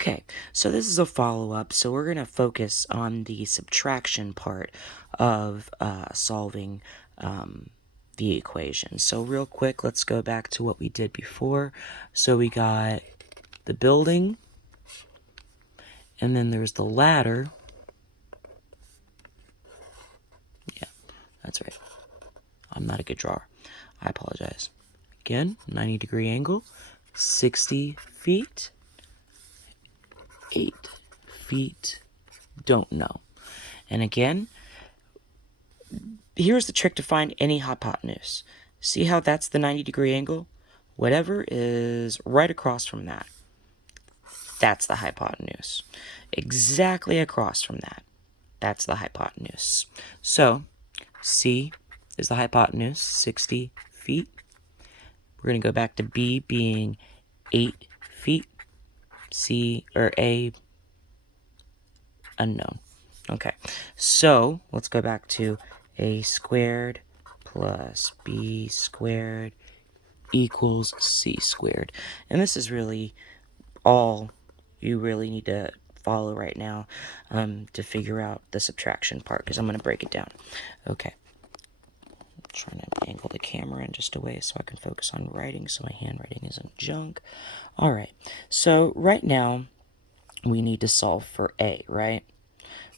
Okay, so this is a follow-up, so we're going to focus on the subtraction part of solving the equation. So real quick, let's go back to what we did before. So we got the building, and then there's the ladder. Yeah, that's right. I'm not a good drawer. I apologize. Again, 90-degree angle, 60 feet, 8 feet, don't know. And again, here's the trick to find any hypotenuse. See how that's the 90-degree angle? Whatever is right across from that, that's the hypotenuse. Exactly across from that, that's the hypotenuse. So, C is the hypotenuse, 60 feet. We're going to go back to B being 8 feet. C, or A, unknown. Okay, so let's go back to A squared plus B squared equals C squared. And this is really all you really need to follow right now to figure out the subtraction part, because I'm going to break it down. Okay. I'm trying to angle the camera in just a way so I can focus on writing so my handwriting isn't junk. All right. So right now we need to solve for A, right?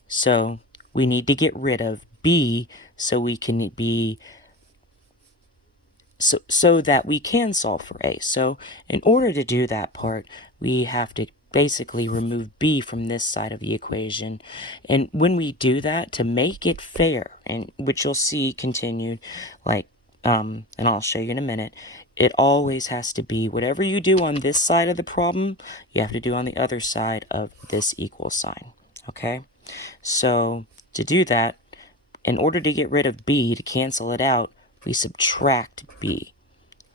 So we need to get rid of B so we can be so that we can solve for A. So in order to do that part, we have to basically remove B from this side of the equation. And when we do that, to make it fair, and which you'll see continued, like, and I'll show you in a minute, it always has to be whatever you do on this side of the problem, you have to do on the other side of this equal sign, okay? So to do that, in order to get rid of B, to cancel it out, we subtract B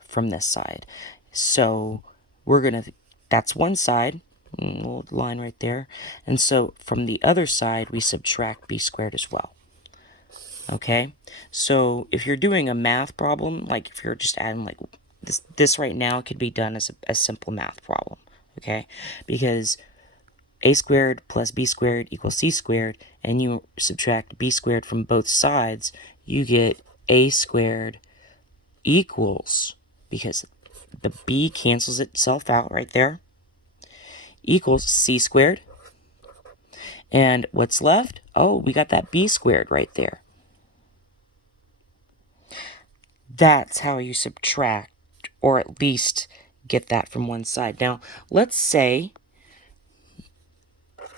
from this side. So we're going to, that's one side, little line right there. And so from the other side, we subtract B squared as well. Okay? So if you're doing a math problem, like if you're just adding like this right now could be done as a simple math problem. Okay? Because A squared plus B squared equals C squared, and you subtract B squared from both sides, you get A squared equals, because the B cancels itself out right there, equals C squared. And what's left? Oh, we got that B squared right there. That's how you subtract, or at least get that from one side. Now, let's say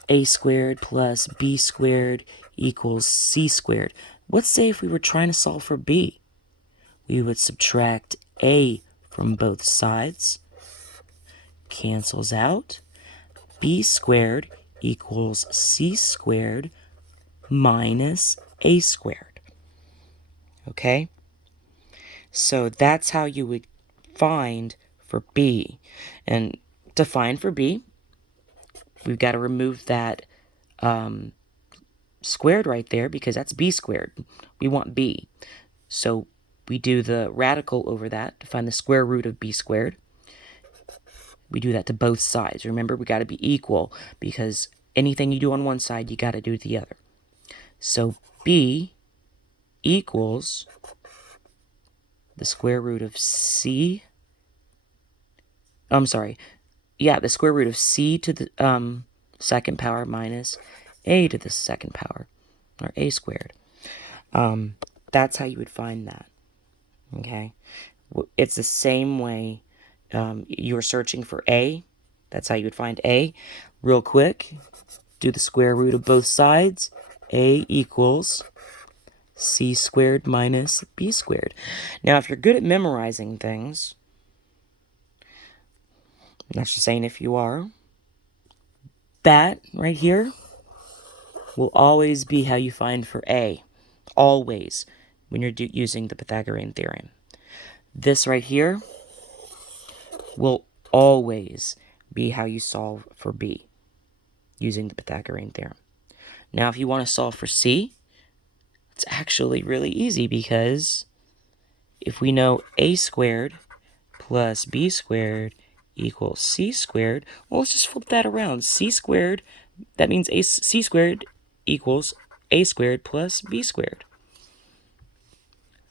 A squared plus B squared equals C squared. Let's say if we were trying to solve for B, we would subtract A from both sides, cancels out, B squared equals C squared minus A squared. Okay? So that's how you would find for B. And to find for B, we've got to remove that squared right there, because that's B squared. We want B. So we do the radical over that to find the square root of B squared. We do that to both sides. Remember, we got to be equal, because anything you do on one side, you got to do the other. So B equals the square root of C. I'm sorry. Yeah, the square root of C to the second power minus A to the second power, or A squared. That's how you would find that. Okay? It's the same way you were searching for A. That's how you would find A. Real quick, do the square root of both sides. A equals C squared minus B squared. Now, if you're good at memorizing things, I'm not just saying if you are, that right here will always be how you find for A. Always, when you're using the Pythagorean theorem. This right here will always be how you solve for B using the Pythagorean theorem. Now, if you want to solve for C, it's actually really easy, because if we know A squared plus B squared equals c squared. Well, let's just flip that around. C squared, that means c squared equals a squared plus b squared.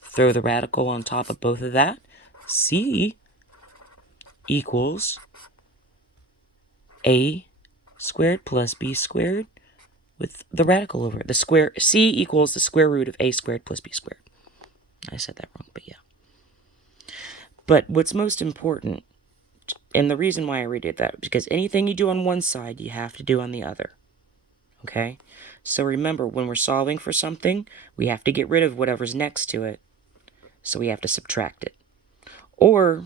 Throw the radical on top of both of that. C equals a squared plus b squared with the radical over it. The square, c equals the square root of a squared plus b squared. I said that wrong, but yeah. But what's most important, and the reason why I redid that, because anything you do on one side, you have to do on the other. Okay? So remember, when we're solving for something, we have to get rid of whatever's next to it. So we have to subtract it. Or,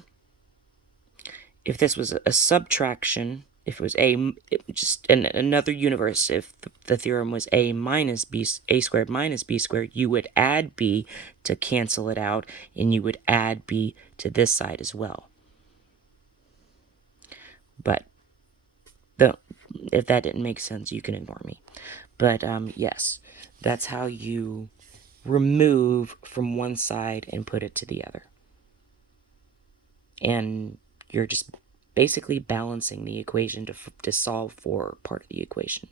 if this was a subtraction, if it was just in another universe, if the theorem was a squared minus b squared, you would add b to cancel it out, and you would add b to this side as well. But if that didn't make sense, you can ignore me. But yes, that's how you remove from one side and put it to the other. And you're just basically balancing the equation to solve for part of the equation.